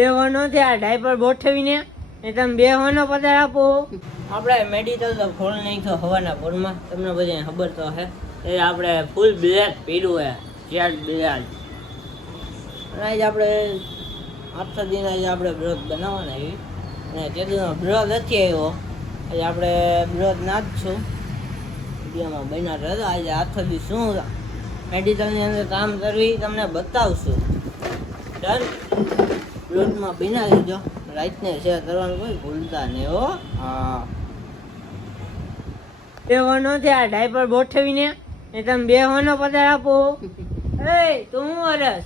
બેવાનો છે આ ડાયપર ગોઠવીને એ તમે બેવાનો પગાર આપો. આપણે મેડિકલ તો ખોલ નાખ્યો હવાના પોરમાં, તમને બધાને ખબર તો હે. એ આપણે ફૂલ બ્લેક પીડું હે ચેટ બ્લેક. આજે આપણે 8 દિન આજે આપણે બ્રોથ બનાવવાના આવી અને તેનો બ્રોથ નથી આવ્યો. આજે આપણે બ્રોથ નાખશું વિડીયોમાં બન્યા રહેતો. આજે 8 દિવસ શું મેડિકલની અંદર કામ કરવી તમને બતાવશું. ડન. બ્રોથમાં બના લેજો. રાતને શેર કરવાનું કોઈ ભૂલતા નહીં હો. હા બેવાનો છે આ ડાયપર ગોઠવીને એ તમે બેવાનો પગાર આપો. એ તું હું અરસ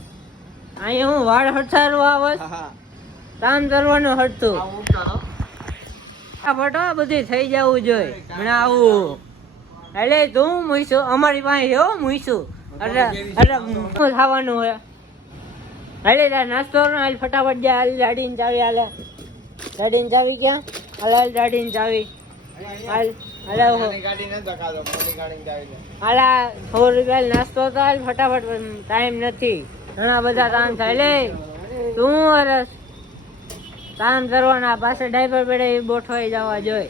અહીંયા હું વાળ હટારવા આવસ કામ કરવાનું હટતું આ ફટો બધી થઈ જવું જોઈએ. મને આવું એટલે તું મૂઈશું અમારી પાસે એવો મૂઈશું એટલે એટલે ખાવાનું હોય. હાલે તાર નાસ્તો હાલ ફટાફટ જા. હાલ ગાડીને ચાવી હાલે. ગાડીને ચાવી ક્યાં? હાલ ગાડીને ચાવી હાલ. હાલા 100 રૂપિયા નાસ્તો તો હાલ ફટાફટ. ટાઈમ નથી, ઘણા બધા કામ થાય. લે તું વરસ કામ કરવાના પાસે ડાયપર પેડે બોઠવાઈ જવા જોઈએ.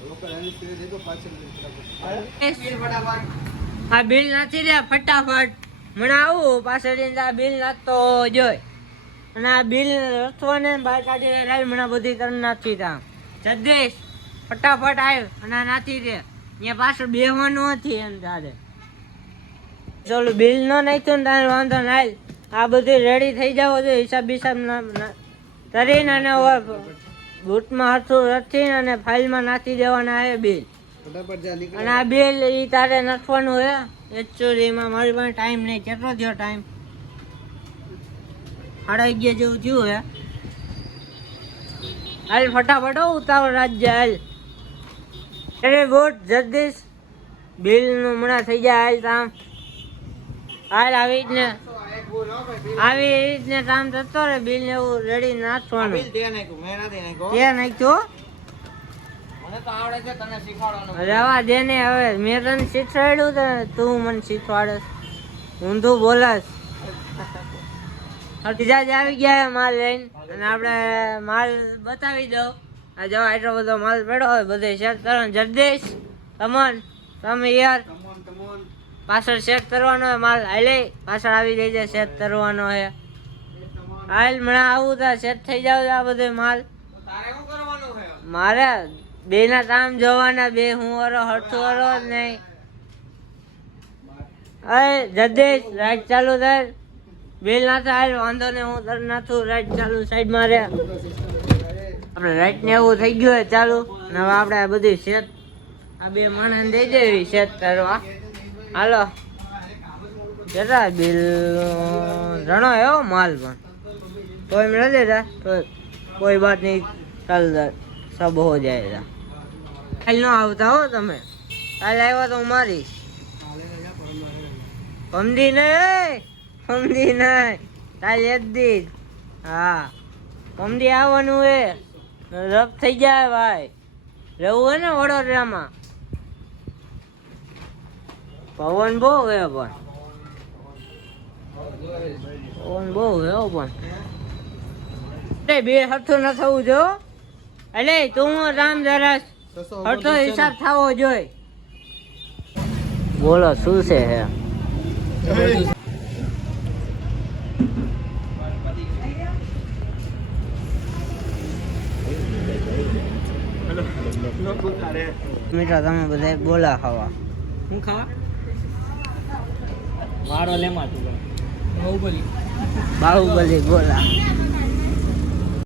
હા બિલ નાખી દે ફટાફટ. મને આવું પાછળ આ બિલ નાખતો જોઈ અને આ બિલ રખવાને બહાર કાઢી લાવી મને બધી કરી નાખી. તા જગદીશ ફટાફટ આવ્યો અને નાખી દે. અહીંયા પાછળ બેહવાનું નથી એમ તારે. ચાલો બિલ ન નાખ્યું ને તારે વાંધો ના. આ બધું રેડી થઈ જાવ તો હિસાબ બિસાબ કરીને અને બૂટમાં હાથું રખીને અને ફાઇલમાં નાખી દેવાના આવે બિલ. અને આ બિલ એ તારે નાખવાનું હે. એકચ્યુઅલીમાં મારી પાસે ટાઈમ નહીં. કેટલો થયો ટાઈમ? 11:30 જેવું થયું હે. હાલ ફટાફટ ઉતાવળ રાજ્ય હાલ. અરે બોટ જગદીશ બિલનું હમણાં થઈ જાય. હાલ કામ હાલ આવી રીતને કામ થતો રે. બિલ ને એવું રેડી નાખવાનું. રવા દે ને હવે. મેં તને શીખવાડ્યું તો તું મને શીખવાડે. ઊંધું બોલસ. ત્રીજા જ આવી ગયા માલ લઈને અને આપણે માલ બતાવી દઉં. આ જો આટલો બધો માલ પડ્યો હોય બધે સેટ કરવાનો. જગદીશ તમન તમે યાર પાછળ સેટ કરવાનો હોય માલ. હાલે પાછળ આવી જઈ જાય સેટ કરવાનો હે. હાલ મને આવું તો સેટ થઈ જાવ આ બધો માલ. મારે બે ના કામ જોવાના. બે હું વરો હરતું વરો જ નહીં. અરે જગદીશ રાઈટ ચાલુ થાય. બિલ ના થાય વાંધો ને હું તર નાથું. રાઈટ ચાલુ સાઈડ માં રે. આપણે રાઈટ ને એવું થઈ ગયું હોય ચાલુ. અને હવે આપણે આ બધી સેટ આ બે માણસ દઈ દેવી સેટ કરવા. હાલો કેટલા બિલ જણો એવો માલ પણ કોઈ મળે દેતા તો કોઈ બાત નહીં. ચાલ સબ હો જાય. કાલ ન આવતા હો તમે. કાલે આવ્યા તો હું મારીશ. સમજી નહીં સમજી નહીં. કાલે એક દી હા સમજી આવવાનું હે. રફ થઈ જાય ભાઈ. રહેવું હોય ને વડોદરામાં. પવન બહુ હે પણ. પવન બહુ હે પણ બે હરથું ન થવું જો. એટલે તું રામ જરા હરથો હિસાબ થવો જોઈએ. બોલો શું છે હે? મીઠા તમે બધા બોલા ખાવા. શું ખાવા? મારો લેમાં તું બાહુબલી બોલા.